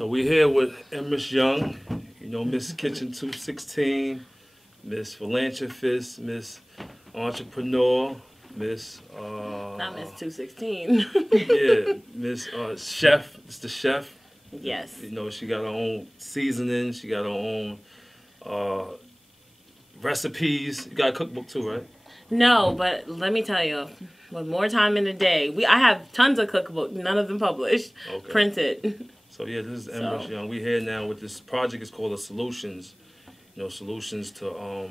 So we're here with Emrys Young, Miss Kitchen 216, Miss Philanthropist, Miss Entrepreneur, Miss... Not Miss 216. Yeah, Miss Chef. It's the chef. Yes. She got her own seasoning. She got her own recipes. You got a cookbook too, right? No, but let me tell you, with more time in the day, I have tons of cookbooks, none of them published, printed. So yeah, this is Emrys Young. We're here now with this project. It's called the Solutions. Solutions to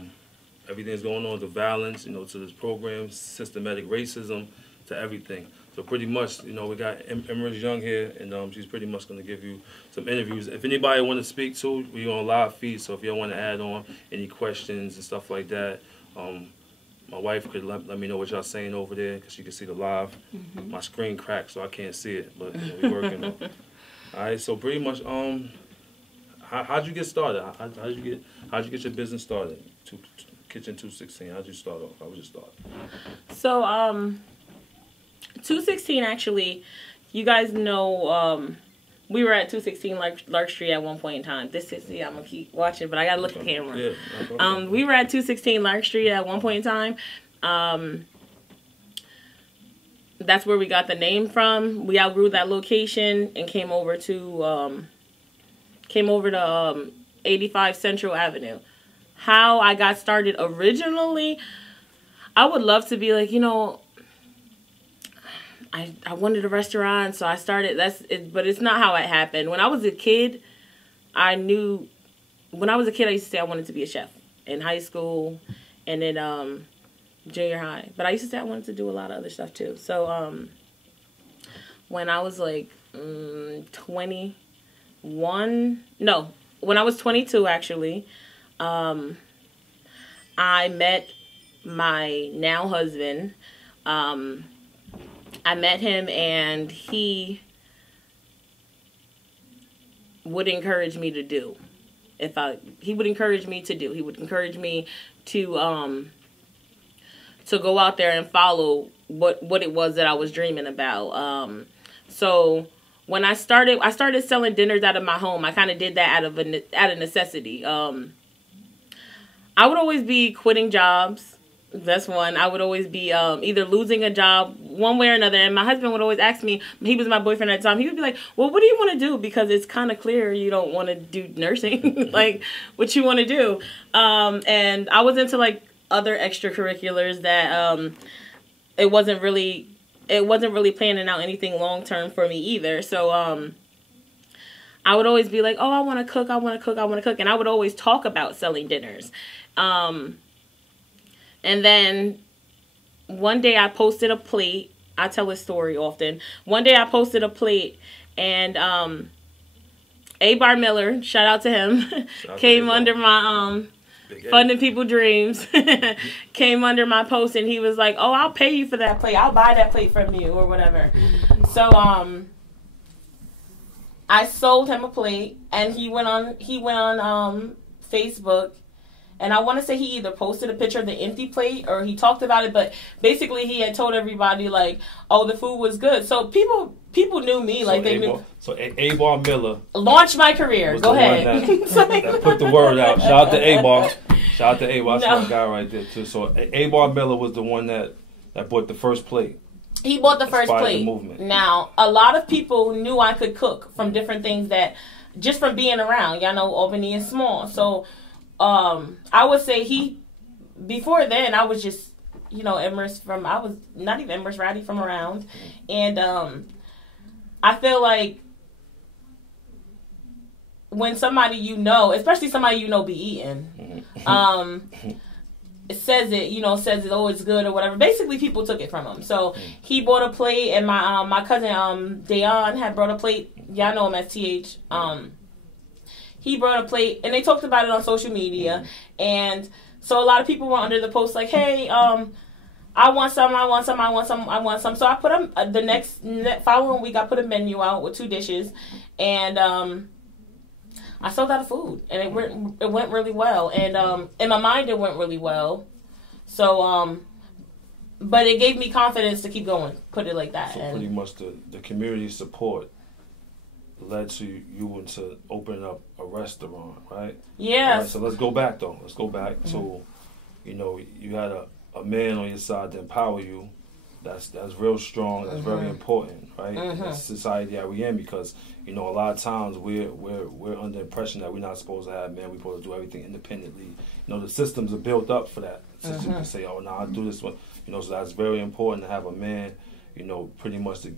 everything's going on, to violence, to this program, systematic racism, to everything. So pretty much, we got Emrys Young here, and she's pretty much going to give you some interviews. If anybody want to speak to, we're on live feed, so if y'all want to add on any questions and stuff like that, my wife could let me know what y'all saying over there, because she can see the live. My screen cracked, so I can't see it, but we're working on it. All right, so pretty much, how'd you get started? How'd you get your business started? Kitchen 216. How'd you start off? How was your start? So 216 actually, you guys know, we were at 216 Lark Street at one point in time. I'm gonna keep watching, but I gotta look at the camera. Yeah, we were at 216 Lark Street at one point in time. That's where we got the name from. We outgrew that location and came over to 85 Central Avenue. How I got started originally, I would love to be like, I wanted a restaurant, so I started. But it's not how it happened. When I was a kid, I used to say I wanted to be a chef in high school, and then junior high. But I used to say I wanted to do a lot of other stuff too. So when I was like 21, when I was 22 actually, I met my now husband. I met him, and he would encourage me to do. He would encourage me to go out there and follow what it was that I was dreaming about. So when I started selling dinners out of my home. I kind of did that out of necessity. I would always be quitting jobs. That's one. I would always be either losing a job one way or another. And my husband would always ask me, he was my boyfriend at the time, he would be like, well, what do you want to do? Because it's kind of clear you don't want to do nursing. Like, what you want to do? And I was into like other extracurriculars that it wasn't really planning out anything long term for me either. So I would always be like, oh, I want to cook. And I would always talk about selling dinners. And then one day I posted a plate. I tell this story often. One day I posted a plate, and A-Bar Miller, shout out to him, came under my Funding People Dreams, came under my post, and he was like, oh, I'll pay you for that plate. I'll buy that plate from you or whatever. So I sold him a plate, and he went on Facebook. And I want to say he either posted a picture of the empty plate or he talked about it, but basically he had told everybody like, "Oh, the food was good." So people knew me, like they knew. So A-Bar Miller launched my career. Go ahead. That put the word out. Shout out to A-Bar. Shout out to A-Bar. That's my guy right there too. So A-Bar Miller was the one that bought the first plate. He bought the first plate. The movement. Now, a lot of people knew I could cook from different things that just from being around. Y'all know Albany is small, so. I would say before then, I was just, Emrys I was not even Emrys Ratty from around. And, I feel like when somebody especially somebody be eating, it says it, oh, it's good or whatever. Basically, people took it from him. So he bought a plate, and my cousin, Dayon had brought a plate. Y'all know him as TH. He brought a plate, and they talked about it on social media. And so a lot of people were under the post like, hey, I want some. So I put the following week, I put a menu out with 2 dishes. And I sold out of food. And it went really well. And in my mind, it went really well. So, but it gave me confidence to keep going, put it like that. So pretty much the community support led to you into opening up a restaurant, right? Yes. Right, so let's go back though. Let's go back to, you know, you had a man on your side to empower you. That's real strong. That's very important, right? In the society that we're in, because you know a lot of times we're under the impression that we're not supposed to have men. We're supposed to do everything independently. You know, the systems are built up for that. Systems can say, "Oh, no, I do this one." You know, so that's very important to have a man. You know, pretty much to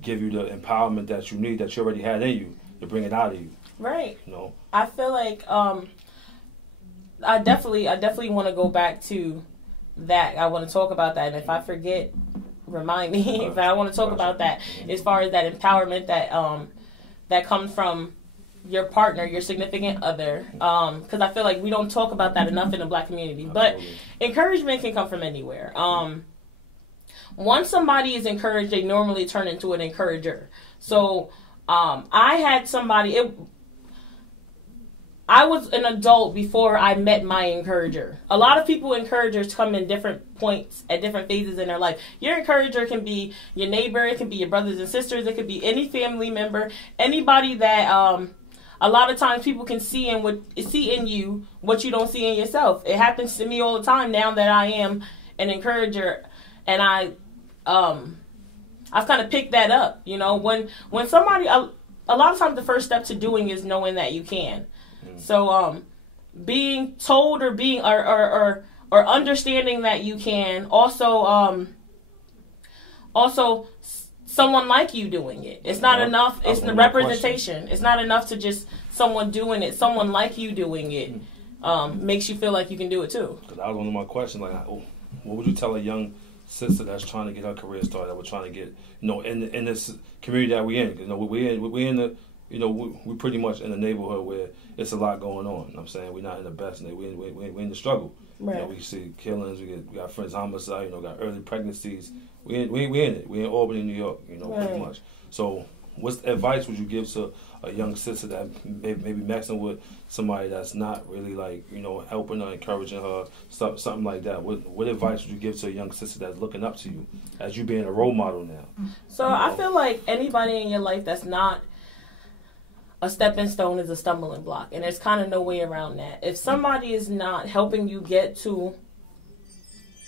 give you the empowerment that you need, that you already had in you, to bring it out of you. Right. You know, I feel like I definitely want to go back to that. I want to talk about that, and if I forget, remind me. But I want to talk about that as far as that empowerment that that comes from your partner, your significant other. Because I feel like we don't talk about that enough in the Black community. But encouragement can come from anywhere. Once somebody is encouraged, they normally turn into an encourager. So I had somebody. I was an adult before I met my encourager. A lot of people, encouragers, come in different points at different phases in their life. Your encourager can be your neighbor, it can be your brothers and sisters, it could be any family member, anybody that a lot of times people can see in you what you don't see in yourself. It happens to me all the time now that I am an encourager, and I've kind of picked that up. You know, when somebody, a lot of times the first step to doing is knowing that you can. So, being told or being or understanding that you can, also someone like you doing it. It's not enough. It's the representation. It's not enough to just someone doing it. Someone like you doing it makes you feel like you can do it too. Because that was one of my questions. Like, what would you tell a young sister that's trying to get her career started, that we're trying to get, you know, in this community that we're in? You know, we're in the, you know, we're pretty much in a neighborhood where it's a lot going on. You know what I'm saying? We're not in the best. We're in the struggle. Right. You know, we see killings. We got friends homicide. You know, got early pregnancies. We in it. We're in Albany, New York. You know, pretty much. So, what advice would you give to a young sister that maybe messing with somebody that's not really, like, you know, helping her, encouraging her, something like that? What advice would you give to a young sister that's looking up to you as you being a role model now? So I feel like anybody in your life that's not a stepping stone is a stumbling block, and there's kind of no way around that. If somebody is not helping you get to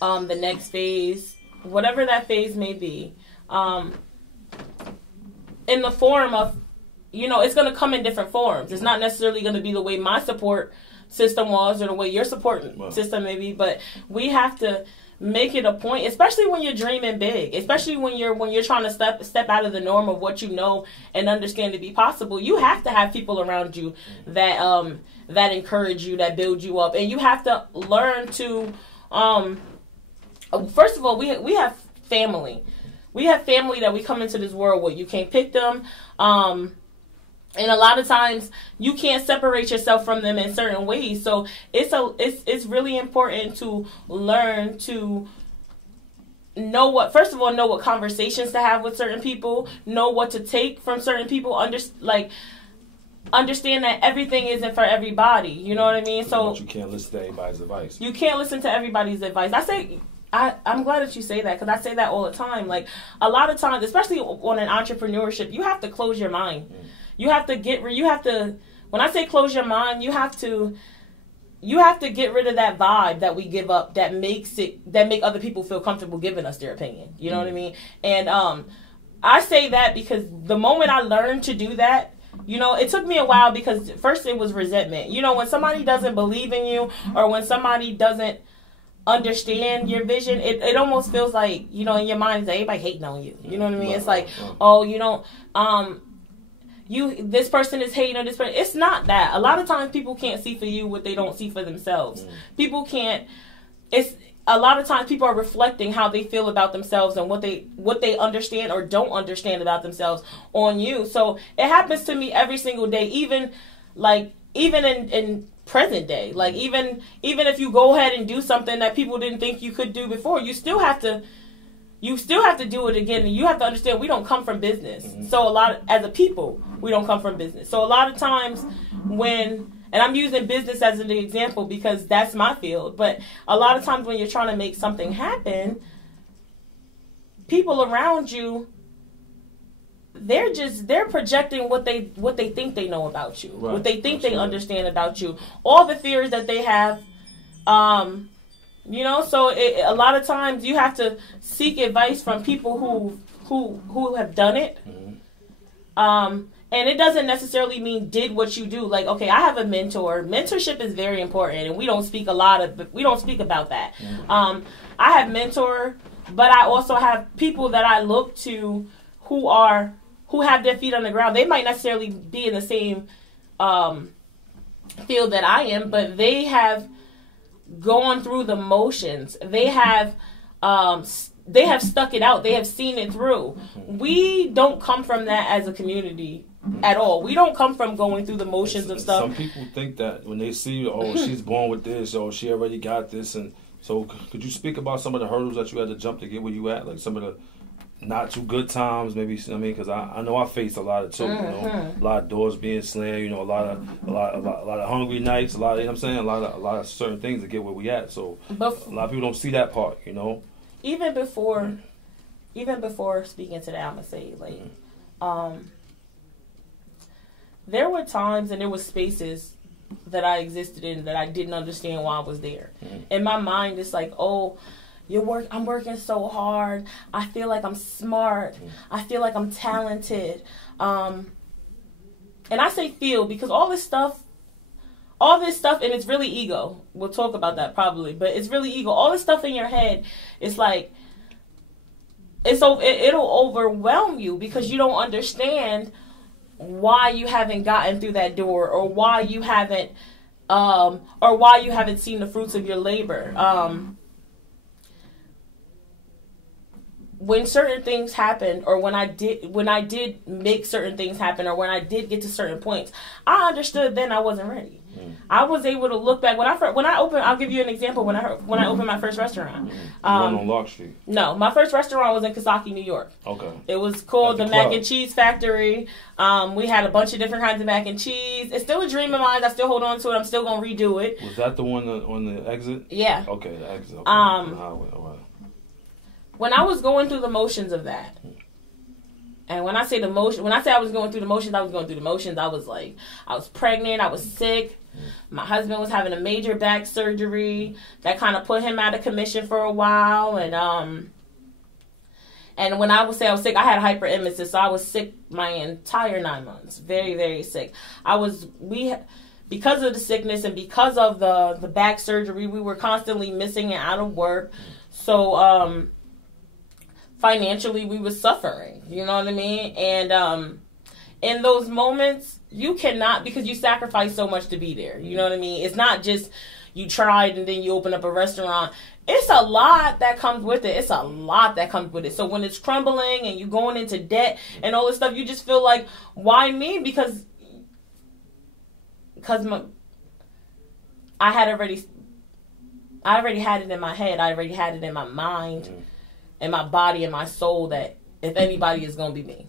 the next phase, whatever that phase may be, in the form of, you know, it's going to come in different forms. It's not necessarily going to be the way my support system was or the way your support system may be, but we have to make it a point, especially when you're dreaming big, especially when you're trying to step out of the norm of what you know and understand to be possible. You have to have people around you that that encourage you, that build you up, and you have to learn to first of all, we have family. We have family that we come into this world with. You can't pick them. And a lot of times you can't separate yourself from them in certain ways. So it's really important to learn to know what conversations to have with certain people, know what to take from certain people, understand that everything isn't for everybody. You know what I mean? So you can't listen to everybody's advice. You can't listen to everybody's advice. I'm glad that you say that, because I say that all the time. Like, a lot of times, especially on an entrepreneurship, you have to close your mind. You have to when I say close your mind, you have to get rid of that vibe that we give up that make other people feel comfortable giving us their opinion. You know what I mean? And I say that because the moment I learned to do that, you know, it took me a while, because first it was resentment. You know, when somebody doesn't believe in you, or when somebody doesn't understand your vision, it almost feels like, you know, in your mind, it's like everybody hating on you. You know what I mean? It's like, oh, you don't, this person is hating on this person. It's not that. A lot of times people can't see for you what they don't see for themselves. People can't. A lot of times people are reflecting how they feel about themselves and what they understand or don't understand about themselves on you. So it happens to me every single day, even in present day. Like, even if you go ahead and do something that people didn't think you could do before, you still have to do it again. And you have to understand, we don't come from business. So as a people, we don't come from business. So a lot of times and I'm using business as an example because that's my field, but a lot of times when you're trying to make something happen, people around you, they're projecting what they think they know about you, right. what they think Absolutely. they understand about you, all the fears that they have. So a lot of times you have to seek advice from people who have done it. Mm-hmm. And it doesn't necessarily mean did what you do. Like, okay, I have a mentor. Mentorship is very important, and we don't speak about that. Mm-hmm. I have mentor, but I also have people that I look to who have their feet on the ground. They might necessarily be in the same field that I am, but they have gone through the motions. They have stuck it out. They have seen it through. We don't come from that as a community at all. We don't come from going through the motions of stuff. Some people think that when they see, oh, she's born with this, or she already got this. And so could you speak about some of the hurdles that you had to jump to get where you at? Like some of the not too good times, maybe. I mean, because I know I faced a lot of too. Mm-hmm. You know, a lot of doors being slammed. A lot of hungry nights. A lot of, you know what I'm saying, a lot of certain things to get where we at. So a lot of people don't see that part. Even before speaking to that, I'm gonna say there were times and there were spaces that I existed in that I didn't understand why I was there. Mm-hmm. In my mind, it's like, oh, I'm working so hard. I feel like I'm smart. Mm-hmm. I feel like I'm talented. And I say feel because all this stuff, and it's really ego. We'll talk about that probably, but it's really ego. All this stuff in your head, it's like, it'll overwhelm you because you don't understand why you haven't gotten through that door, or why you haven't seen the fruits of your labor. When certain things happened, or when I did make certain things happen, or when I did get to certain points, I understood then I wasn't ready. I was able to look back when I opened. I'll give you an example. When I opened my first restaurant, one on Lock Street. No, my first restaurant was in Kasir, New York. Okay. It was called the Mac and Cheese Factory. We had a bunch of different kinds of mac and cheese. It's still a dream of mine. I still hold on to it. I'm still gonna redo it. Was that the one on the exit? Yeah. Okay, the exit. Okay. All right. When I was going through the motions of that. And when I say I was going through the motions, I was going through the motions. I was like, I was pregnant, I was sick. My husband was having a major back surgery that kind of put him out of commission for a while. And when I would say I was sick, I had hyperemesis, so I was sick my entire 9 months. Very, very sick. Because of the sickness and because of the back surgery, we were constantly missing and out of work. So, financially, we were suffering. You know what I mean? And in those moments, you cannot, because you sacrifice so much to be there. You know what I mean? It's not just you tried and then you open up a restaurant. It's a lot that comes with it. So when it's crumbling and you're going into debt and all this stuff, you just feel like, why me? Because I already had it in my head. I already had it in my mind. And my body and my soul that if anybody is going to be me.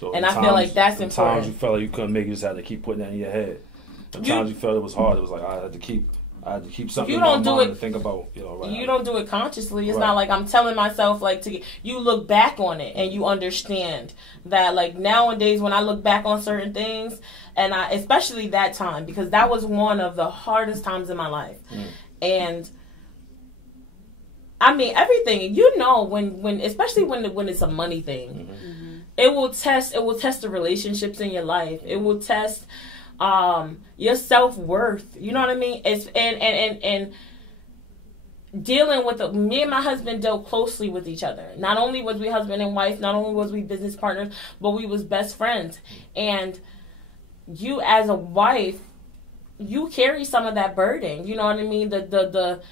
So and I feel like that's important. Sometimes you felt like you couldn't make it, you just had to keep putting that in your head. Sometimes you felt it was hard. It was like I had to keep something in my mind to think about. Right. You don't do it consciously. It's not like I'm telling myself you look back on it and you understand that nowadays when I look back on certain things, and especially that time, because that was one of the hardest times in my life. And I mean, everything, when especially when it's a money thing, it will test the relationships in your life. It will test your self-worth. You know what I mean? It's and dealing with me and my husband dealt closely with each other. Not only was we husband and wife, not only was we business partners, but we was best friends. And you as a wife, you carry some of that burden. You know what I mean? The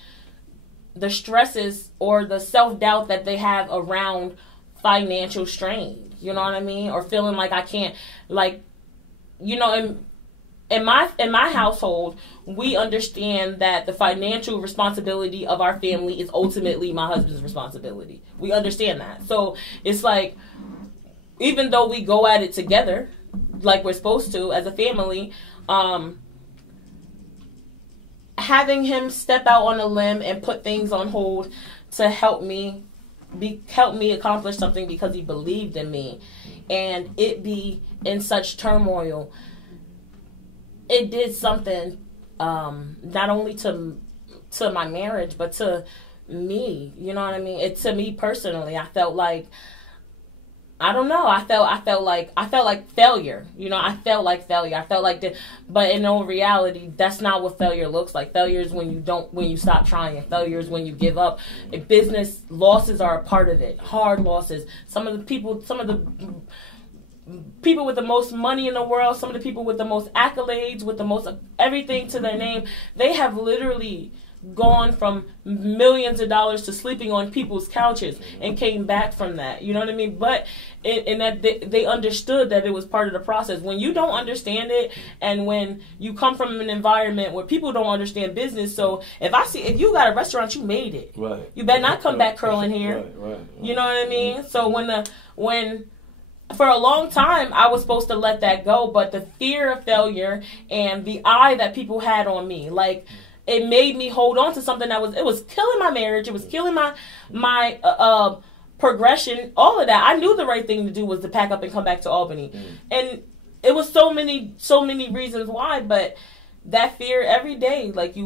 stresses or the self-doubt that they have around financial strain, you know what I mean? Or feeling like I can't, in my household, we understand that the financial responsibility of our family is ultimately my husband's responsibility. We understand that. So it's like, even though we go at it together, like we're supposed to as a family, having him step out on a limb and put things on hold to help me help me accomplish something because he believed in me, and it be in such turmoil, it did something, not only to my marriage, but to me. You know what I mean? To me personally, I felt like, I don't know. I felt like failure. You know, I felt like failure. I felt like that, but in all reality, that's not what failure looks like. Failure is when you stop trying. Failure is when you give up. Business losses are a part of it. Hard losses. Some of the people with the most money in the world, some of the people with the most accolades, with the most everything to their name, they have literally gone from millions of dollars to sleeping on people's couches and came back from that. You know what I mean? But in that they understood that it was part of the process. When you don't understand it, and when you come from an environment where people don't understand business, so if you got a restaurant, you made it. Right. You better not come back curling here. Right. You know what I mean? So when for a long time, I was supposed to let that go, but the fear of failure and the eye that people had on me, like, it made me hold on to something it was killing my marriage. It was killing my progression, all of that. I knew the right thing to do was to pack up and come back to Albany. And it was so many reasons why, but that fear every day, like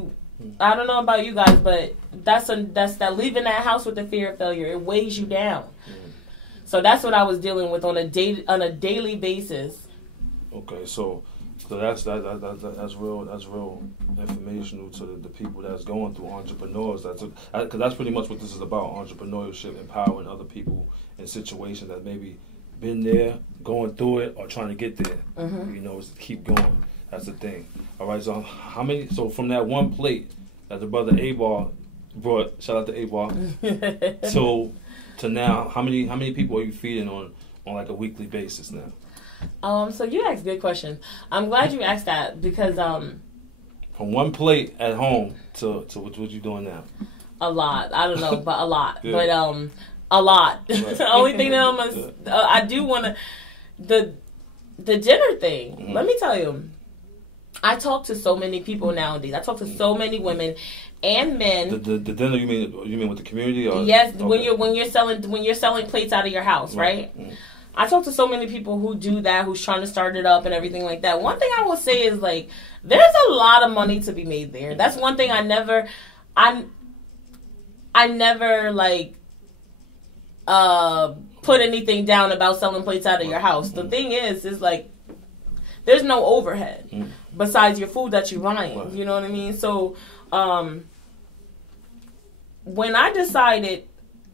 I don't know about you guys, but that's that leaving that house with the fear of failure. It weighs you down. So that's what I was dealing with on a daily basis. Okay, so that's real informational to the people that's going through entrepreneurs. Because that's pretty much what this is about: entrepreneurship, empowering other people in situations that maybe been there, going through it, or trying to get there. You know, it's keep going. That's the thing. All right. So So from that one plate that the brother A-Bar brought, shout out to A-Bar, to now, how many people are you feeding on like a weekly basis now? So you asked good questions. I'm glad you asked that because from one plate at home to what you doing now? A lot. I don't know, but a lot. Yeah. But a lot. Right. The only thing that I do want to the dinner thing. Let me tell you, I talk to so many people nowadays. I talk to so many women and men. The dinner you mean with the community? Or? Yes, okay. when you're selling plates out of your house, right? I talk to so many people who do that, who's trying to start it up and everything like that. One thing I will say is, like, there's a lot of money to be made there. That's one thing I never like put anything down about selling plates out of your house. The thing is like, there's no overhead besides your food that you're buying. You know what I mean? So when I decided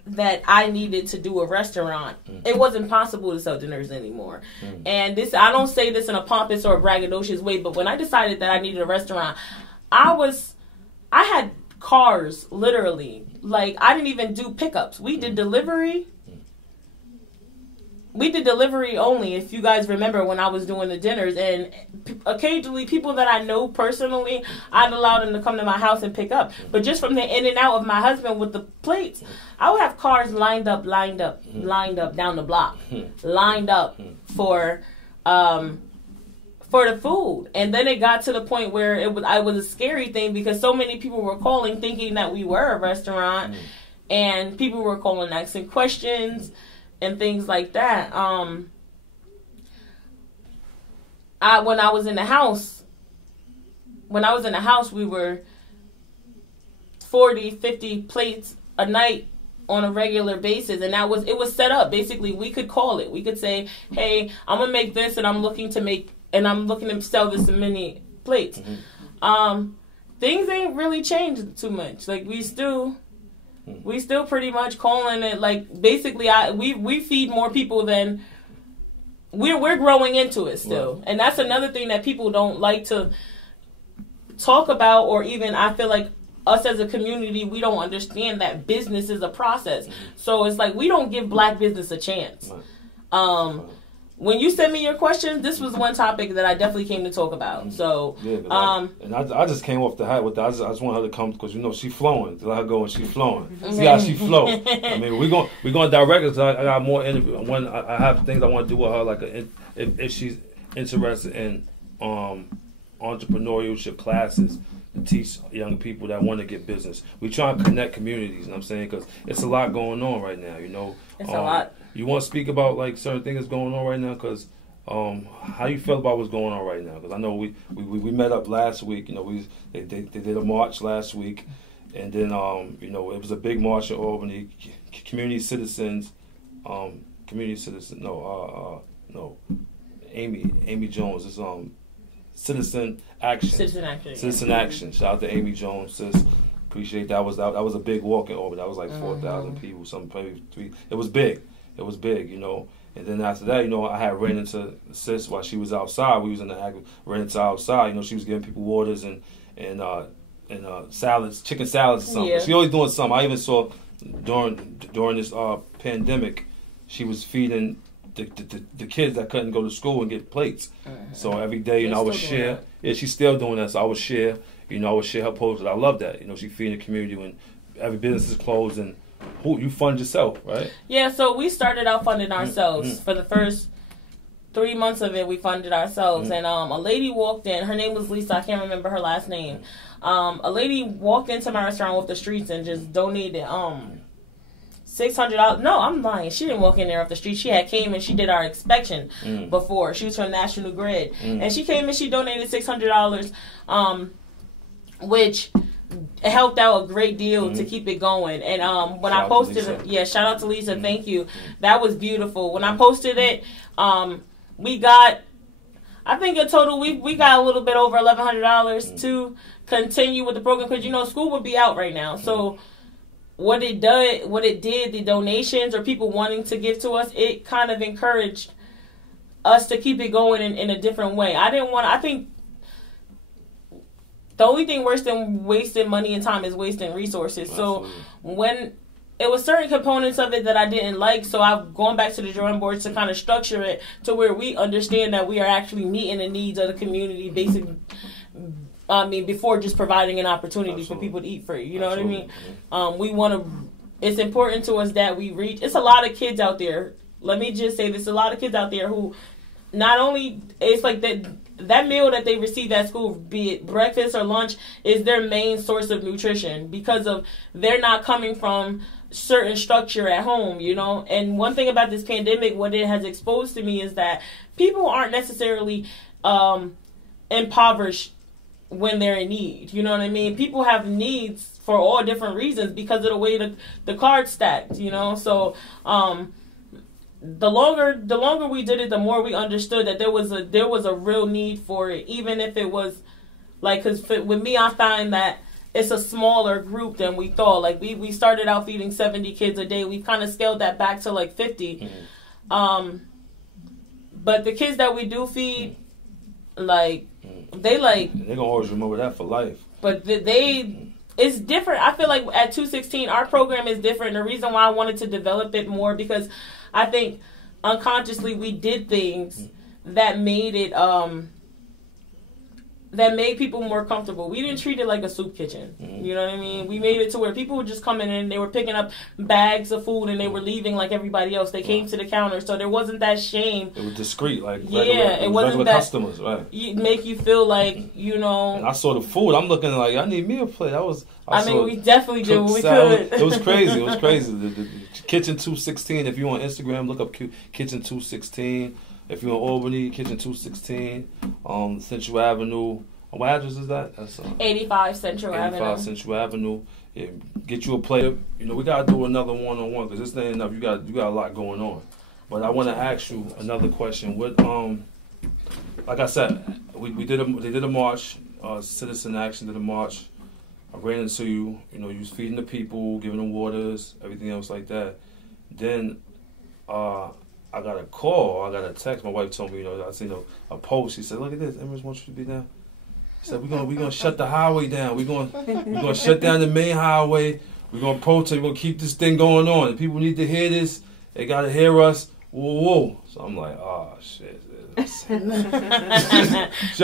that I needed to do a restaurant, it wasn't possible to sell dinners anymore. And I don't say this in a pompous or a braggadocious way, but when I decided that I needed a restaurant, I had cars, literally. Like, I didn't even do pickups. We did delivery. We did delivery only, if you guys remember when I was doing the dinners. And occasionally, people that I know personally, I'd allow them to come to my house and pick up. But just from the in and out of my husband with the plates, I would have cars lined up down the block, lined up for the food. And then it got to the point where it was a scary thing because so many people were calling thinking that we were a restaurant, and people were calling asking questions and things like that. When I was in the house, we were 40, 50 plates a night on a regular basis, and it was set up. Basically, we could call it. We could say, "Hey, I'm gonna make this, and I'm looking to sell this in many plates." Things ain't really changed too much. Like, we still pretty much calling it, like, basically we feed more people than we're growing into it still. Right. And that's another thing that people don't like to talk about, or even I feel like us as a community, we don't understand that business is a process. So it's like we don't give black business a chance. When you sent me your questions, this was one topic that I definitely came to talk about. So, I just came off the hat with that. I just want her to come because she flowing. Let her go and she flowing. See how she flow. I mean, we're going direct because I got more interview. I have things I want to do with her, like if she's interested in entrepreneurship classes to teach young people that want to get business. We try and connect communities, you know what I'm saying? Because it's a lot going on right now, you know. It's a lot. You want to speak about like certain things going on right now? Because how you feel about what's going on right now? Because I know we met up last week. You know, they did a march last week, and then you know, it was a big march in Albany. Community citizens, Amy Jones is Citizen Action. Citizen Action. Shout out to Amy Jones, sis. Appreciate that. Was a big walk in Albany. That was like 4,000 people. Some probably 3. It was big. It was big, you know. And then after that, you know, I had ran into sis while she was outside. We was in the act. Ran into outside. You know, she was giving people waters and salads, chicken salads or something. Yeah. She always doing something. I even saw during this pandemic, she was feeding the kids that couldn't go to school and get plates. So every day, you know, I would share. Yeah, she's still doing that. So I would share. You know, I would share her posts. I love that. You know, she feeding the community when every business is closed and you fund yourself, right? Yeah. So we started out funding ourselves for the first 3 months of it. We funded ourselves, and a lady walked in. Her name was Lisa. I can't remember her last name. A lady walked into my restaurant off the streets and just donated $600. No, I'm lying. She didn't walk in there off the street. She had came and she did our inspection before. She was from National Grid, and she came and she donated $600, which helped out a great deal to keep it going. And when I posted it, shout out to Lisa. Thank you. That was beautiful. When I posted it, we got, I think in total we got a little bit over $1,100 to continue with the program, because you know school would be out right now. So what it did, the donations or people wanting to give to us, it kind of encouraged us to keep it going in a different way. I think the only thing worse than wasting money and time is wasting resources. Absolutely. So when it was certain components of it that I didn't like, so I've gone back to the drawing board to kind of structure it to where we understand that we are actually meeting the needs of the community, basically. I mean, before just providing an opportunity for people to eat free. You know what I mean? We want to. It's important to us that we reach. It's a lot of kids out there. Let me just say this: a lot of kids out there who not only it's like that meal that they receive at school, be it breakfast or lunch, is their main source of nutrition because of they're not coming from certain structure at home, you know. And one thing about this pandemic, what it has exposed to me is that people aren't necessarily impoverished when they're in need. You know what I mean? People have needs for all different reasons because of the way the card's stacked, you know. So the longer we did it, the more we understood that there was a real need for it, even if it was like, because with me, I find that it's a smaller group than we thought. Like we started out feeding 70 kids a day. We've kind of scaled that back to like 50. But the kids that we do feed, like they're gonna always remember that for life. But it's different. I feel like at 216 our program is different. The reason why I wanted to develop it more, because I think unconsciously we did things that made it that made people more comfortable. We didn't treat it like a soup kitchen. You know what I mean? We made it to where people would just come in and they were picking up bags of food and they were leaving like everybody else. They came to the counter, so there wasn't that shame. It was discreet, like it wasn't regular that customers, right? Make you feel like, you know. And I saw the food. I'm looking like I need me a plate. I mean, we definitely did what we could. It was crazy. It was crazy. The Kitchen 216. If you're on Instagram, look up Kitchen 216. If you're in Albany, Kitchen 216, Central Avenue. What address is that? That's 85 Central Avenue. 85 Central Avenue. Yeah, get you a plate. You know, we gotta do another one-on-one because this ain't enough. You got a lot going on. But I want to ask you another question. What like I said, they did a march. Citizen Action did a march. I ran into you. You know, you was feeding the people, giving them waters, everything else like that. Then I got a call, I got a text. My wife told me, you know, I seen a post. She said, "Look at this, Emrys wants you to be down." She said, "We're gonna shut the highway down. We're gonna shut down the main highway. We're gonna protest. We're gonna keep this thing going on. And people need to hear this. They gotta hear us. Whoa, whoa." So I'm like, "Oh shit." Shut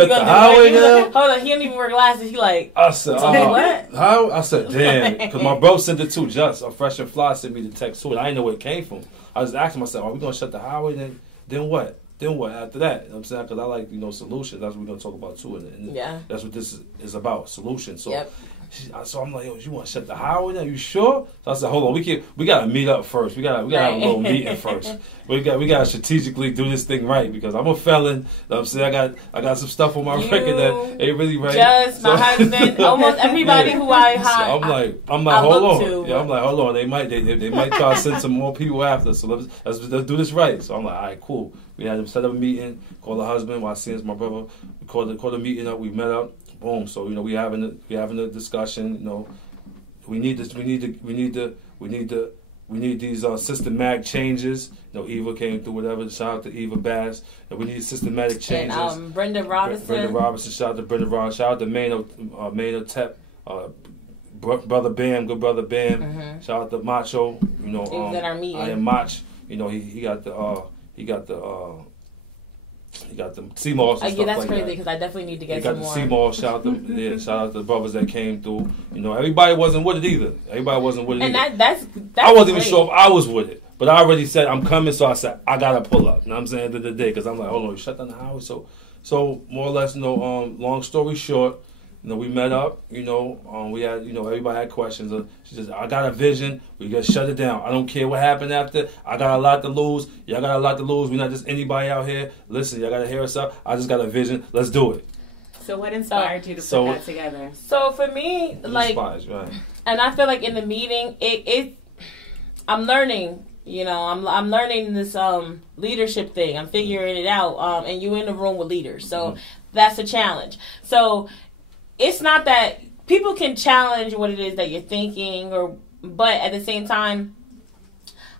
the highway down. Hold on, he don't even wear glasses. He like. I said, what? How? I said, damn, because my bro sent it too. Just a Fresh and Fly sent me the text too, and I didn't know where it came from. I was asking myself, are we gonna shut the highway? Then what? then what after that? You know what I'm saying? Because I like, solutions. That's what we're going to talk about, too. And that's what this is about, solutions. So, so I'm like, yo, you want to shut the highway down? You sure? So I said, hold on, we got to meet up first. We got to have a little meeting first. We got to strategically do this thing right, because I'm a felon. You know what I'm saying? I got some stuff on my record that ain't really right. Just my husband, almost everybody who I hire. So I'm like, hold on. I'm like, hold on. They might try to send some more people after. So let's do this right. So I'm like, all right, cool. We had to set up a meeting. Call the husband. While seeing my brother, we called the meeting up. We met up. Boom. So we having a discussion. We need these systematic changes. Eva came through whatever. Shout out to Eva Bass. We need systematic changes. And Brenda Robinson. Shout out to Brenda Robinson. Shout out to Maino Tep. Brother Bam, good brother Bam. Mm-hmm. Shout out to Macho. He was at our meeting. I am Mach. He got the CMOS. Yeah, that's crazy, because I definitely need to get some more. CMOS. Shout out to the brothers that came through. Everybody wasn't with it either. And that's I wasn't even great. sure if I was with it, but I already said I'm coming, so I said I gotta pull up. You know what I'm saying? At the end of the day, because I'm like, hold on, you shut down the highway. So more or less, long story short, we met up. We had, everybody had questions. She says, I got a vision. We gotta shut it down. I don't care what happened after. I got a lot to lose. Y'all got a lot to lose. We're not just anybody out here. Listen, y'all gotta hear us out. I just got a vision. Let's do it. So what inspired you to put that together? So for me, inspires, right. And I feel like in the meeting, I'm learning. I'm learning this leadership thing. I'm figuring it out. And you in the room with leaders, so that's a challenge. So it's not that people can challenge what it is that you're thinking, but at the same time,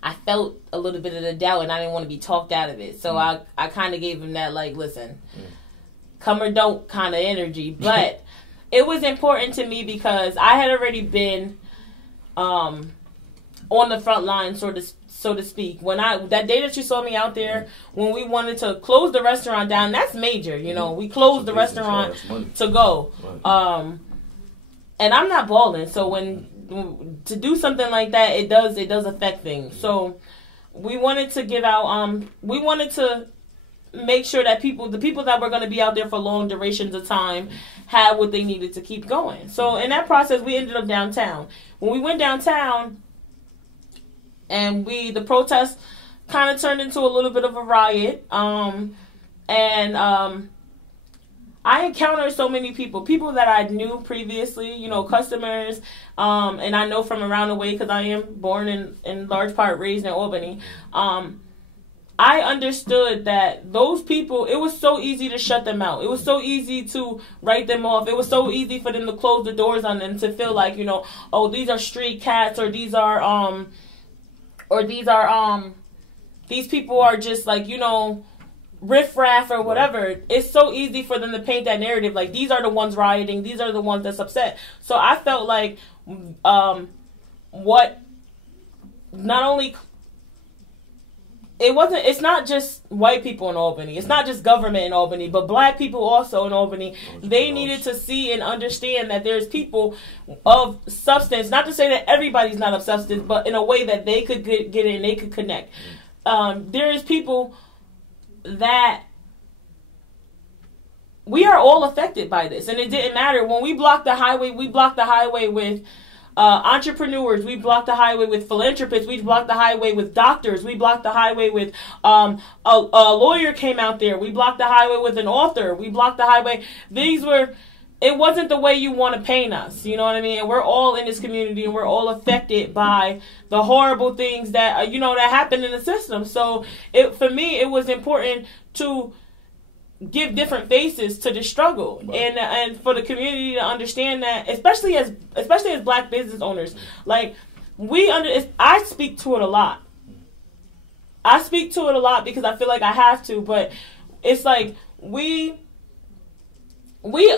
I felt a little bit of the doubt, and I didn't want to be talked out of it. So I kind of gave him that, listen, come or don't kind of energy. But it was important to me because I had already been on the front line, so to speak. That day that you saw me out there, when we wanted to close the restaurant down, that's major. We closed the restaurant to go. And I'm not balling, so to do something like that, it does affect things. So we wanted to give out. We wanted to make sure that the people that were going to be out there for long durations of time, had what they needed to keep going. So in that process, we ended up downtown. When we went downtown, and the protest kind of turned into a little bit of a riot. I encountered so many people that I knew previously, customers, and I know from around the way, because I am born in large part raised in Albany. I understood that those people, it was so easy to shut them out. It was so easy to write them off. It was so easy for them to close the doors on them, to feel like, oh, these are street cats, or these people are just riffraff or whatever. Right. It's so easy for them to paint that narrative, like these are the ones rioting, these are the ones that's upset. So I felt like it's not just white people in Albany, it's not just government in Albany, but black people also in Albany. They needed to see and understand that there's people of substance, not to say that everybody's not of substance, but in a way that they could get in, they could connect. There is people that we are all affected by this, and it didn't matter. When we blocked the highway with entrepreneurs, we blocked the highway with philanthropists, we blocked the highway with doctors, we blocked the highway with a lawyer came out there, we blocked the highway with an author, we blocked the highway. It wasn't the way you want to paint us, you know what I mean? And we're all in this community, and we're all affected by the horrible things that that happen in the system. So for me, it was important to give different faces to the struggle, right. and for the community to understand that, especially as black business owners, I speak to it a lot. I speak to it a lot because I feel like I have to, but it's like we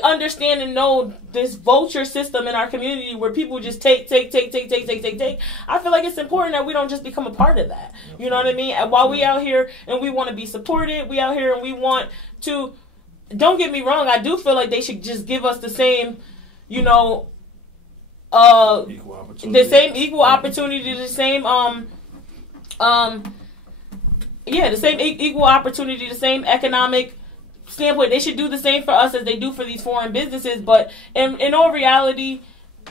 understand and know this vulture system in our community where people just take. I feel like it's important that we don't just become a part of that. You know what I mean? And while we out here and we want to be supported, we out here and we want to, don't get me wrong, I do feel like they should just give us the same, equal opportunity, the same Yeah, the same equal opportunity, the same economic standpoint. They should do the same for us as they do for these foreign businesses, but in all reality,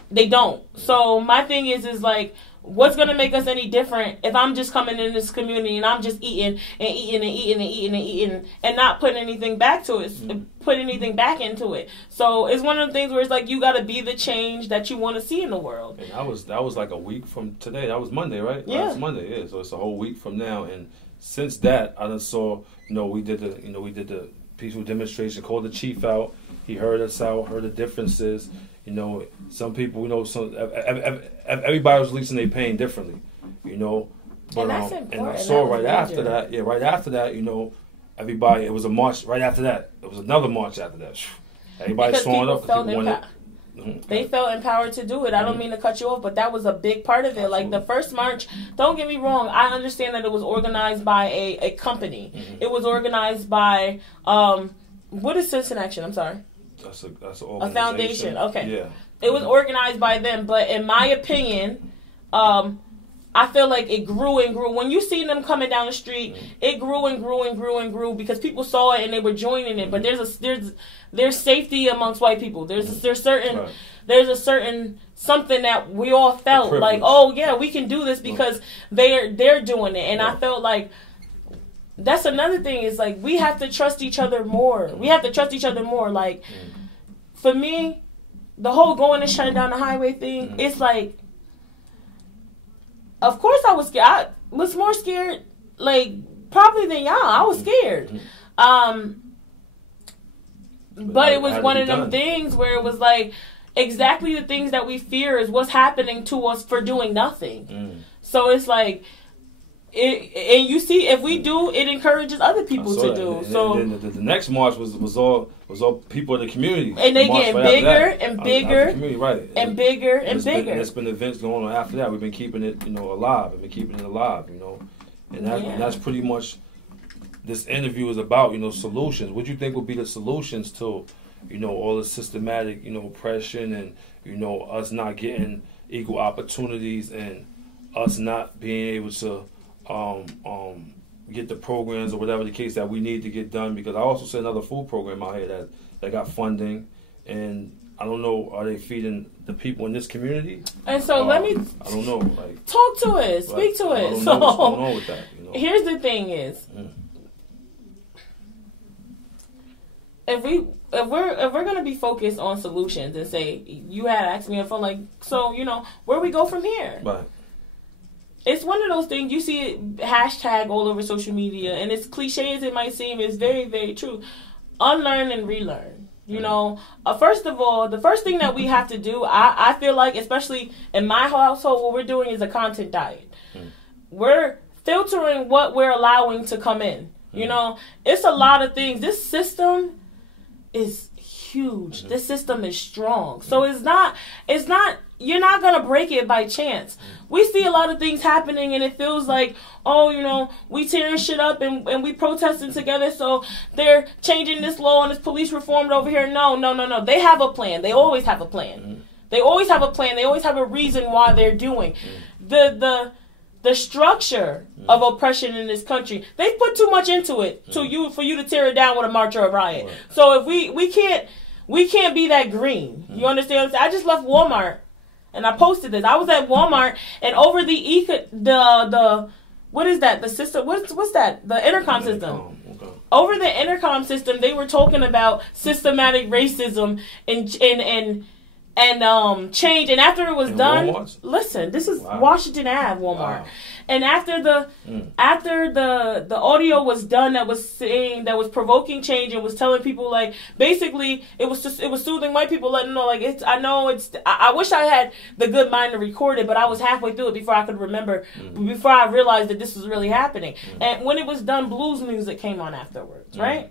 they don't. So my thing is like, what's going to make us any different if I'm just coming in this community and I'm just eating and not putting anything back to it, put anything back into it. So it's one of the things where it's like, you got to be the change that you want to see in the world. And that was like a week from today. That was Monday, right? Yeah. Last Monday, yeah. So it's a whole week from now. And since that, I just saw, we did the peaceful demonstration, called the chief out. He heard us out, heard the differences. Some people, everybody was releasing their pain differently, But, and that's important. And I saw right after that, everybody, it was a march right after that. It was another march after that. Everybody showing up because people wanted. They felt empowered to do it. I don't mean to cut you off, but that was a big part of it. Absolutely. Like the first march, don't get me wrong, I understand that it was organized by a company. Mm-hmm. It was organized by, what is Citizen Action? I'm sorry. That's a foundation. Okay. Yeah. It was organized by them, but in my opinion, I feel like it grew and grew. When you see them coming down the street, it grew and grew and grew and grew because people saw it and they were joining it. But there's safety amongst white people. There's a certain something that we all felt like, oh yeah, we can do this because they're doing it. And I felt like that's another thing is like we have to trust each other more. We have to trust each other more. Like for me, the whole going and shutting down the highway thing, it's like, of course I was scared. I was more scared, like, probably than y'all. I was scared. But it was one of them things where it was like, exactly the things that we fear is what's happening to us for doing nothing. So it's like, and you see, if we do, it encourages other people to do. And so the next march was all people in the community, and they getting bigger and bigger, and bigger and bigger. There's been events going on after that. We've been keeping it, alive. We've been keeping it alive, and that's pretty much this interview is about. Solutions. What do you think would be the solutions to, all the systematic, oppression and us not getting equal opportunities and us not being able to get the programs or whatever the case that we need to get done, because I also see another food program out here that got funding, and I don't know, are they feeding the people in this community? And so I don't know, like, talk to it, speak to it. I don't know what's going on with that. Here's the thing is, if we're gonna be focused on solutions and say, you had asked me on the phone, like, so where we go from here? Right. It's one of those things, you see it hashtag all over social media, and as cliche as it might seem, it's very, very true. Unlearn and relearn. First of all, the first thing that we have to do, I feel like, especially in my household, what we're doing is a content diet. We're filtering what we're allowing to come in. It's a lot of things. This system is huge. This system is strong. So it's not, you're not going to break it by chance. We see a lot of things happening and it feels like, we tearing shit up and we protesting together, so they're changing this law and this police reformed over here. No. They have a plan. They always have a plan. They always have a plan. They always have a reason why they're doing. The structure of oppression in this country, they put too much into it for you to tear it down with a march or a riot. Right. So if we can't be that green. You understand what I'm saying? I just left Walmart and I posted this. I was at Walmart and over the what is that? The system, what's that? The intercom system. Okay. Over the intercom system, they were talking about systematic racism and change. And after it was done, Walmart's? Listen, this is Washington Ave Walmart. Wow. And after the audio was done, that was provoking change and was telling people, like, basically it was soothing white people, letting them know, like, I wish I had the good mind to record it, but I was halfway through it before I could remember, before I realized that this was really happening. And when it was done, blues music came on afterwards, right?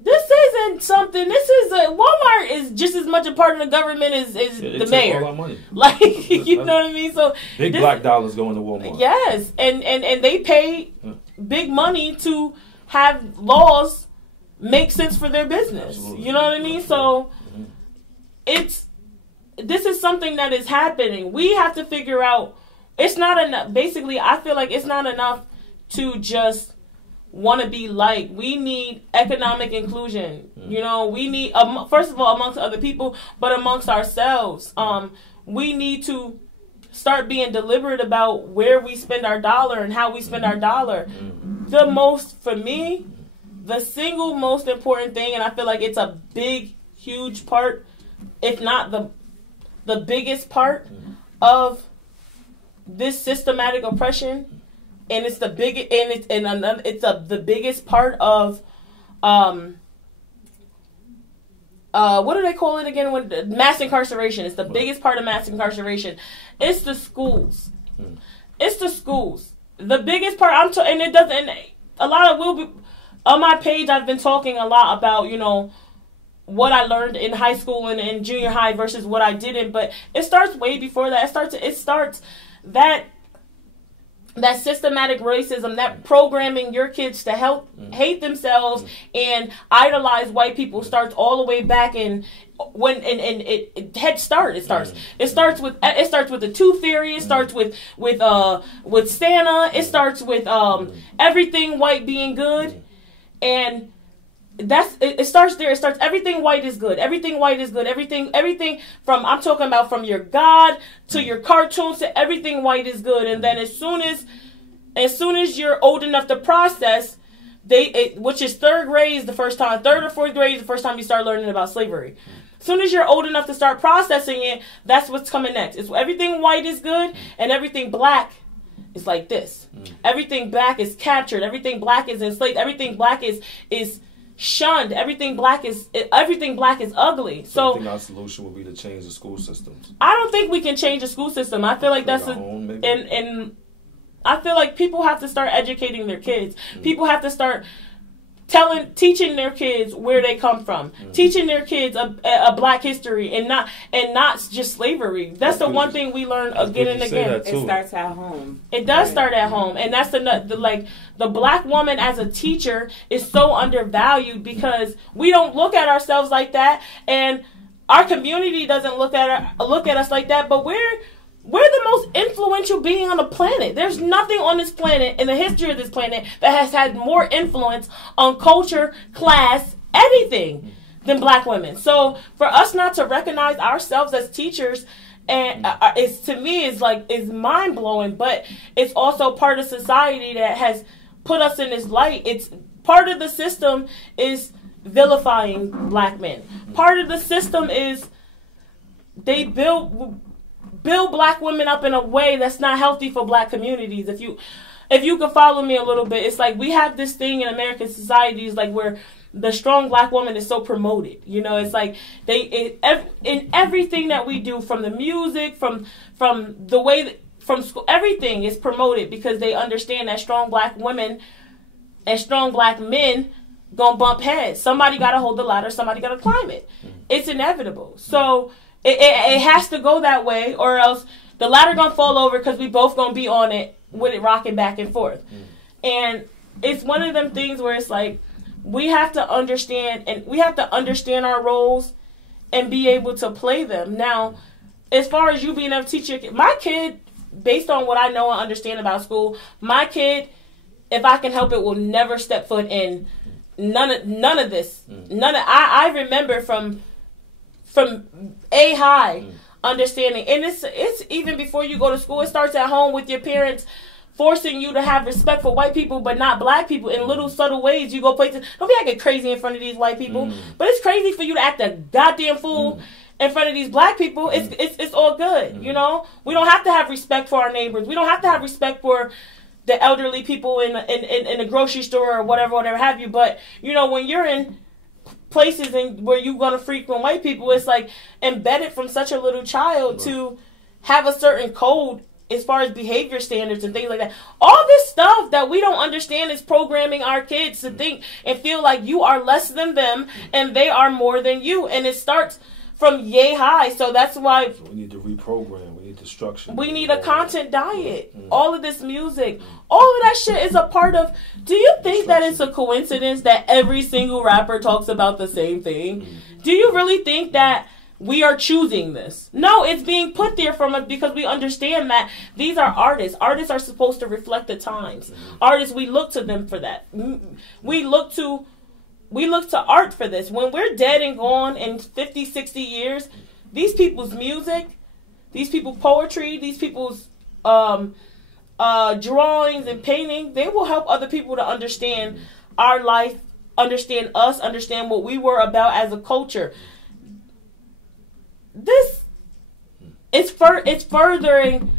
This isn't something. Walmart is just as much a part of the government as the mayor. All our money. Like, you know what I mean? So big black dollars going to Walmart. Yes, and they pay big money to have laws make sense for their business. Absolutely. You know what I mean? So this is something that is happening. We have to figure out. It's not enough. Basically, I feel like it's not enough to just want to be liked. We need economic inclusion. You know, we need, first of all, amongst other people, but amongst ourselves. We need to start being deliberate about where we spend our dollar and how we spend our dollar. For me, the single most important thing, and I feel like it's a big, huge part, if not the biggest part of this systematic oppression, and it's the biggest, and it's the biggest part of what do they call it again? When mass incarceration. It's the biggest part of mass incarceration. It's the schools. It's the schools. The biggest part. And it doesn't. A lot of will be on my page. I've been talking a lot about, you know, what I learned in high school and in junior high versus what I didn't. But it starts way before that. It starts that systematic racism, that programming your kids to hate themselves and idolize white people starts all the way back in Head Start. It starts with the Tooth Fairy. It starts with Santa. It starts with everything white being good, and it starts there. It starts everything white is good. Everything white is good. Everything from, I'm talking about from your God to your cartoons to everything white is good. And then as soon as you're old enough to process, which is third or fourth grade is the first time you start learning about slavery. As soon as you're old enough to start processing it, that's what's coming next. It's everything white is good and everything black is like this. Everything black is captured. Everything black is enslaved. Everything black is shunned. Everything black is ugly. So I think our solution would be to change the school systems. I don't think we can change the school system. I feel like and I feel like people have to start educating their kids. People have to start teaching their kids where they come from, teaching their kids a black history and not just slavery. That's the one thing we learn again and again. It starts at home. It does start at home, and that's the black woman as a teacher is so undervalued because we don't look at ourselves like that, and our community doesn't look at us like that. But we're the most influential being on the planet. There's nothing on this planet, in the history of this planet, that has had more influence on culture, class, anything than black women. So for us not to recognize ourselves as teachers, and to me is mind blowing. But it's also part of society that has put us in this light. It's part of the system is vilifying black men. Part of the system is they build black women up in a way that's not healthy for black communities. If you could follow me a little bit, it's like we have this thing in American societies like where the strong black woman is so promoted. You know, it's like in everything that we do, from the music, from the way from school, everything is promoted because they understand that strong black women and strong black men gonna bump heads. Somebody gotta hold the ladder. Somebody gotta climb it. It's inevitable. So it has to go that way, or else the ladder gonna fall over because we both gonna be on it with it rocking back and forth. And it's one of them things where it's like we have to understand our roles and be able to play them. Now, as far as you being able to teach your kid, my kid, based on what I know and understand about school, my kid, if I can help it, will never step foot in none of this. I remember from A high understanding, and it's even before you go to school. It starts at home with your parents forcing you to have respect for white people but not black people in little subtle ways. You go places, don't be acting crazy in front of these white people, but it's crazy for you to act a goddamn fool in front of these black people. It's all good. You know, we don't have to have respect for our neighbors. We don't have to have respect for the elderly people in the grocery store or whatever have you. But you know, when you're in places where you're going to frequent white people, it's like embedded from such a little child to have a certain code as far as behavior standards and things like that. All this stuff that we don't understand is programming our kids to think and feel like you are less than them and they are more than you. And it starts from yay high. So that's why we need to reprogram. We need the structure. We need a content diet. All of this music, all of that shit is a part of. Do you think that it's a coincidence that every single rapper talks about the same thing? Do you really think that we are choosing this. No, it's being put there from us because we understand that these are artists. Artists are supposed to reflect the times. Artists, we look to them for that. We look to art for this. When we're dead and gone in 50, 60 years, these people's music, these people's poetry, these people's drawings and painting, they will help other people to understand our life, understand us, understand what we were about as a culture. This it's furthering.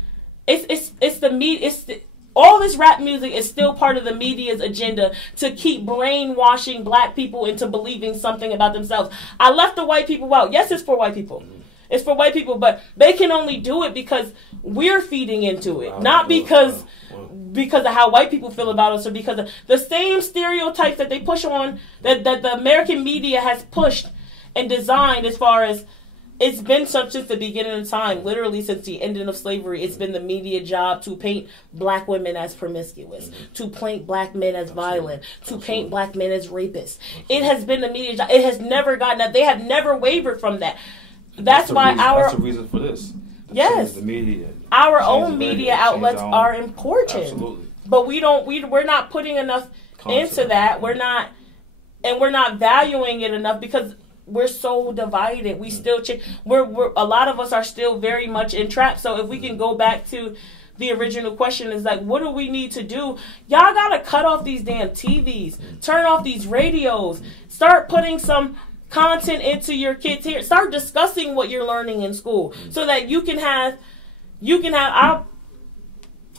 All this rap music is still part of the media's agenda to keep brainwashing black people into believing something about themselves. I left the white people out. Yes, it's for white people. It's for white people, but they can only do it because we're feeding into it, not because of how white people feel about us, or because of the same stereotypes that they push on, that the American media has pushed and designed. As far as it's been since the beginning of time, literally since the ending of slavery, it's been the media job to paint black women as promiscuous, to paint black men as violent, to paint black men as rapists. It has been the media job. It has never gotten that. They have never wavered from that. That's why that's the reason for this. Yes, the media. Our own media outlets are important. Absolutely. But we're not putting enough into that. We're not valuing it enough because we're so divided. We still we're a lot of us are still very much entrapped. So if we can go back to the original question, is like, what do we need to do? Y'all gotta cut off these damn TVs, turn off these radios, start putting some content into your kids here. Start discussing what you're learning in school so that you can have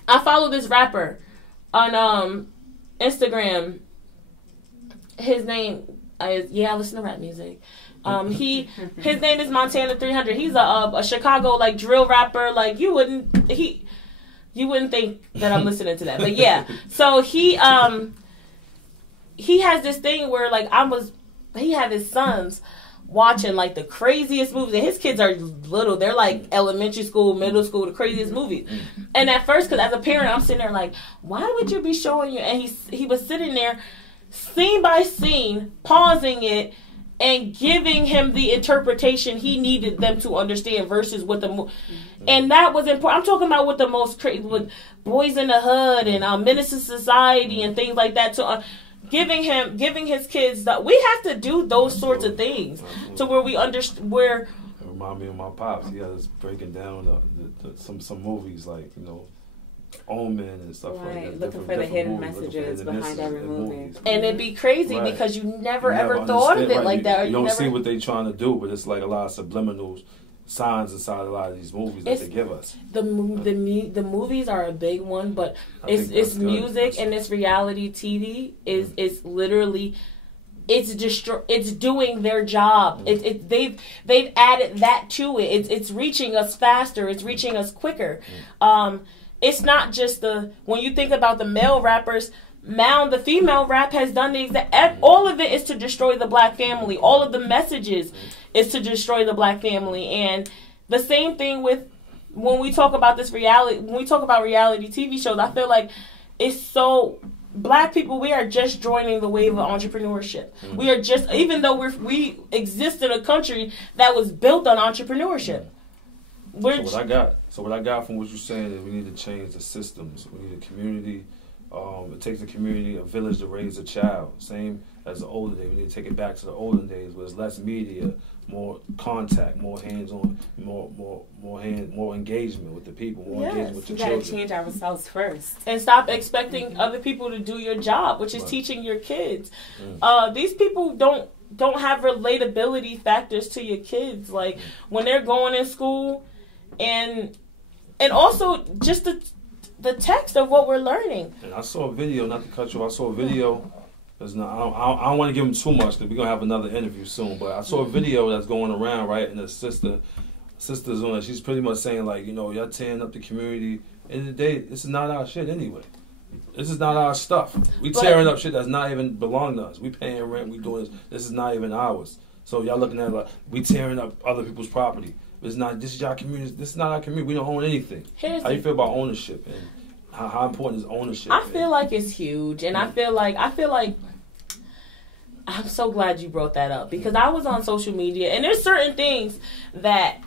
I follow this rapper on Instagram. His name is, I listen to rap music. His name is Montana 300. He's a Chicago like drill rapper. Like you wouldn't think that I'm listening to that. But yeah. So he has this thing where like he had his sons watching like the craziest movies, and his kids are little. They're like elementary school, middle school, the craziest movies. And at first, because as a parent, I'm sitting there like, why would you be showing you? And he was sitting there, scene by scene, pausing it and giving him the interpretation he needed them to understand versus what and that was important. I'm talking about with the most crazy, with Boys in the Hood and Menace to Society and things like that. To giving his kids that we have to do those sorts of things to where we understand where. It remind me of my pops. He had us breaking down some movies like Omen and stuff like that. Looking for the hidden messages behind every movie. And it'd be crazy because you never ever thought of it like that. You don't see what they're trying to do, but it's like a lot of subliminal signs inside a lot of these movies that they give us. The movies are a big one, but it's music and it's reality TV is literally it's doing their job. They've added that to it. It's reaching us faster. It's reaching us quicker. It's not just when you think about the male rappers. Now the female rap has done the exact. All of it is to destroy the black family. All of the messages is to destroy the black family. And the same thing with when we talk about reality TV shows. I feel like it's so black people. We are just joining the wave of entrepreneurship. We are just, even though we exist in a country that was built on entrepreneurship. So what I got from what you're saying is we need to change the systems. We need a community. It takes a community, a village to raise a child. Same as the older days. We need to take it back to the olden days where there's less media, more contact, more hands-on, more engagement with the people, more engagement with the children. We got to change ourselves first. And stop expecting other people to do your job, which is teaching your kids. These people don't have relatability factors to your kids. Like when they're going in school and also just the text of what we're learning. And I saw a video, not to cut you off, I saw a video. I don't want to give them too much because we're going to have another interview soon. But I saw a video that's going around, right? And the sister's on it. She's pretty much saying, like, y'all tearing up the community. End of the day, this is not our shit anyway. This is not our stuff. We tearing up shit that's not even belong to us. We paying rent. We doing this. This is not even ours. So y'all looking at it like we tearing up other people's property. It's not. This is your community. This is not our community. We don't own anything. How do you feel about ownership and how important is ownership? I feel like it's huge, and I feel like I'm so glad you brought that up, because I was on social media, and there's certain things that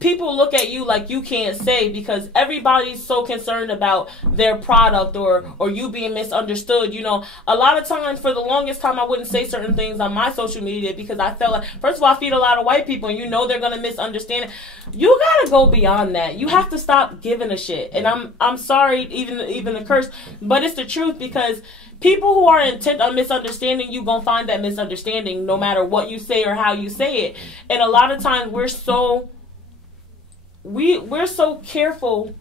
people look at you like you can't say, because everybody's so concerned about their product or you being misunderstood. You know, a lot of times, for the longest time, I wouldn't say certain things on my social media because I felt like, first of all, I feed a lot of white people, and you know they're gonna misunderstand it. You gotta go beyond that. You have to stop giving a shit. And I'm sorry, even a curse, but it's the truth, because people who are intent on misunderstanding you gonna find that misunderstanding no matter what you say or how you say it. And a lot of times we're so careful.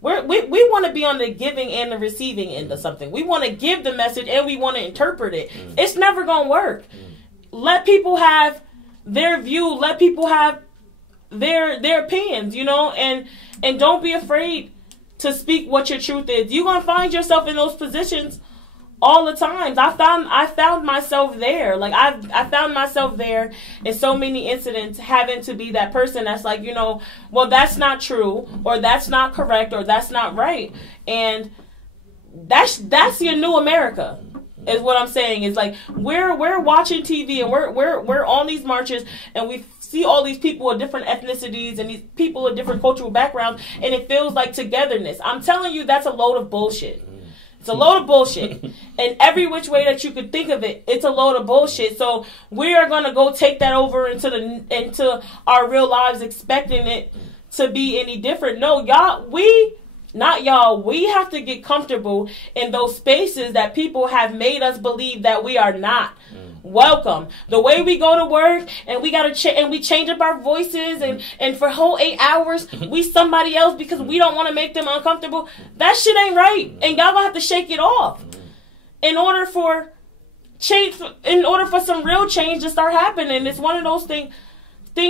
We want to be on the giving and the receiving end of something. We want to give the message and we want to interpret it. It's never gonna work. Let people have their view. Let people have their opinions. You know, and don't be afraid to speak what your truth is. You're gonna find yourself in those positions all the times. I found myself there. Like I found myself there in so many incidents, having to be that person that's like, you know, well, that's not true, or that's not correct, or that's not right. And that's your new America, is what I'm saying. Is like we're watching TV and we're on these marches, and we see all these people of different ethnicities and these people of different cultural backgrounds, and it feels like togetherness. I'm telling you, that's a load of bullshit. It's a load of bullshit. And every which way that you could think of it, it's a load of bullshit. So we are going to go take that over into our real lives, expecting it to be any different. No, we have to get comfortable in those spaces that people have made us believe that we are not welcome. The way we go to work, and we gotta and we change up our voices, and for whole 8 hours we somebody else because we don't want to make them uncomfortable. That shit ain't right, and y'all gonna have to shake it off in order for some real change to start happening. It's one of those things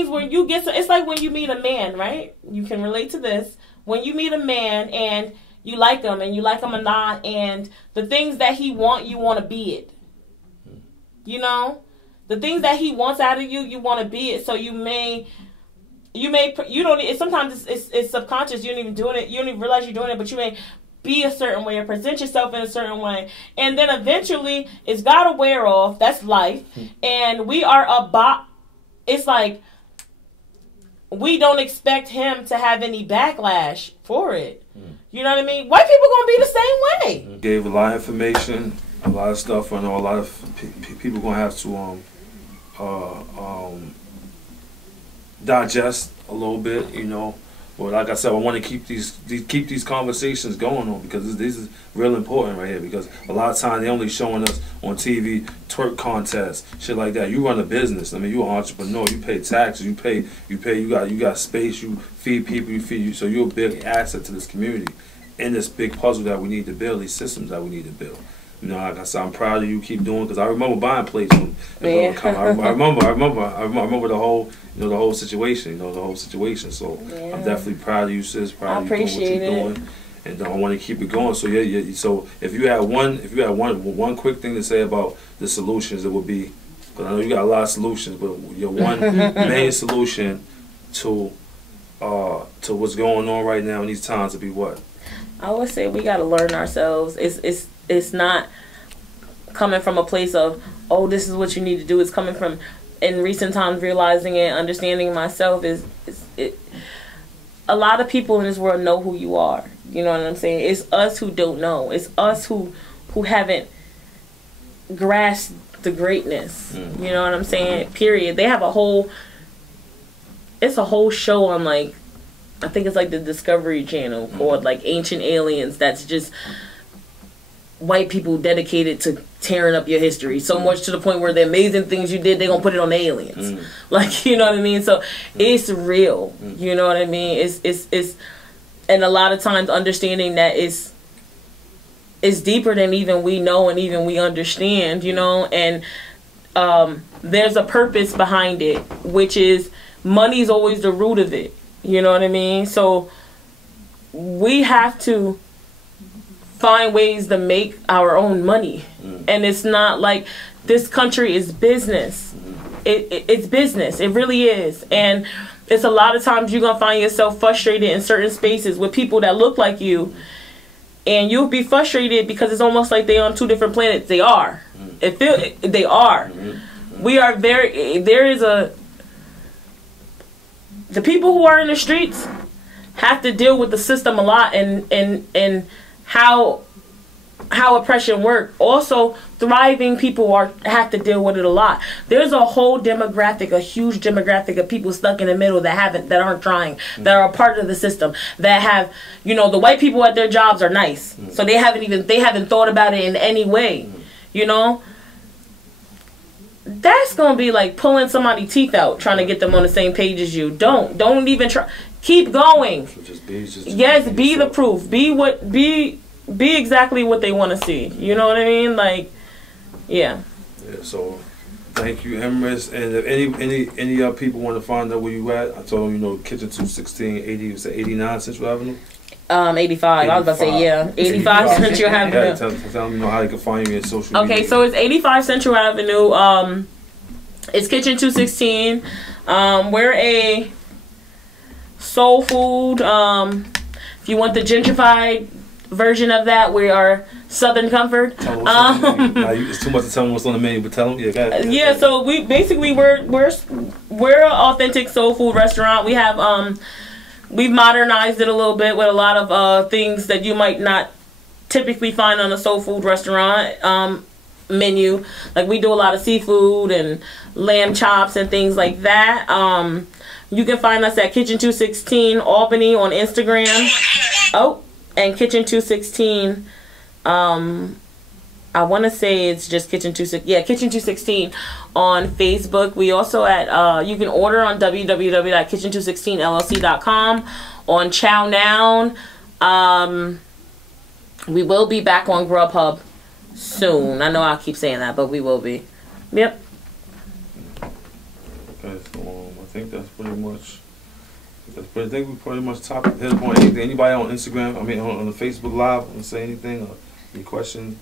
where you get. It's like when you meet a man, right? You can relate to this. When you meet a man and you like him, and you like him a lot, and the things that he wants, you want to be it. You know, the things that he wants out of you, you want to be it. So sometimes it's subconscious. You don't even doing it. You don't even realize you're doing it, but you may be a certain way or present yourself in a certain way. And then eventually it's got to wear off. That's life. And it's like, we don't expect him to have any backlash for it. You know what I mean? White people gonna be the same way. Gave a lot of information, a lot of stuff. I know a lot of people gonna have to digest a little bit, you know. But like I said, I want to keep these conversations going on, because this is real important right here. Because a lot of times they only showing us on TV twerk contests, shit like that. You run a business. I mean, you're an entrepreneur. You pay taxes. You pay. You got space. You feed people. You feed you. So you're a big asset to this community, in this big puzzle that we need to build. These systems that we need to build. You know, like I said, I'm proud of you. Keep doing, because I remember buying plates when the brother come. I remember the whole, you know, the whole situation. So I'm definitely proud of you, sis. Proud of you doing what you're doing, and I want to keep it going. So yeah. So if you had one quick thing to say about the solutions, it would be, because I know you got a lot of solutions, but your one main solution to what's going on right now in these times would be what? I would say we got to learn ourselves. It's not coming from a place of, oh, this is what you need to do. It's coming from, in recent times, realizing and understanding myself a lot of people in this world know who you are. You know what I'm saying? It's us who don't know. It's us who haven't grasped the greatness. You know what I'm saying? Period. They have it's a whole show on, like, I think it's like the Discovery Channel, called like Ancient Aliens. That's just white people dedicated to tearing up your history, so much to the point where the amazing things you did, they're gonna put it on the aliens. Like, you know what I mean? So it's real. You know what I mean? It's and a lot of times understanding that it's deeper than even we know and even we understand, you know. And there's a purpose behind it, which is money's always the root of it. You know what I mean? So we have to find ways to make our own money. And it's not like, this country is business. It's business. It really is. And it's a lot of times you're going to find yourself frustrated in certain spaces with people that look like you. and you'll be frustrated because it's almost like they're on two different planets. They are. They are. We are the people who are in the streets have to deal with the system a lot, and how oppression works. Also, thriving people have to deal with it a lot. There's a whole demographic, a huge demographic of people stuck in the middle that aren't trying, that are a part of the system, that have, the white people at their jobs are nice, so they haven't thought about it in any way, That's gonna be like pulling somebody's teeth out, trying to get them on the same page as you. Don't even try. Keep going. So Be the proof. Be exactly what they want to see. You know what I mean? Like, yeah. So, thank you, Emrys. And if any people want to find out where you at, I told them, Kitchen 216, 89 Central Avenue. 85. I was about to say, yeah. 85 Central Avenue. Yeah, tell them, how they can find you in social media. Okay, so it's 85 Central Avenue. It's Kitchen 216. We're a soul food. If you want the gentrified version of that, we are Southern Comfort. It's too much to tell them what's on the menu, but tell them. Yeah, so we basically we're an authentic soul food restaurant. We have we've modernized it a little bit with a lot of things that you might not typically find on a soul food restaurant menu. Like, we do a lot of seafood and lamb chops and things like that. You can find us at Kitchen 216 Albany on Instagram. And Kitchen 216, I want to say it's just Kitchen 216. Yeah, Kitchen 216 on Facebook. We also you can order on www.kitchen216llc.com, on Chow Now. We will be back on Grubhub soon. I know I keep saying that, but we will be. Yep. Okay, so I think that's pretty much. I think we pretty much hit upon anything. Anybody on Instagram, on the Facebook Live, want to say anything? Or any questions?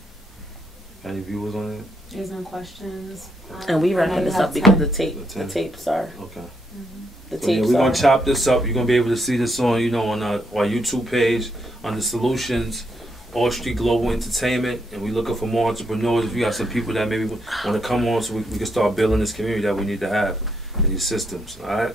Any viewers on it? There's no questions. And we wrapping this up because the tapes are. Okay. The tapes we're going to chop this up. You're going to be able to see this on, on our YouTube page, under Solutions, All Street Global Entertainment. And we're looking for more entrepreneurs. If you got some people that maybe want to come on, so we can start building this community that we need to have in these systems. All right?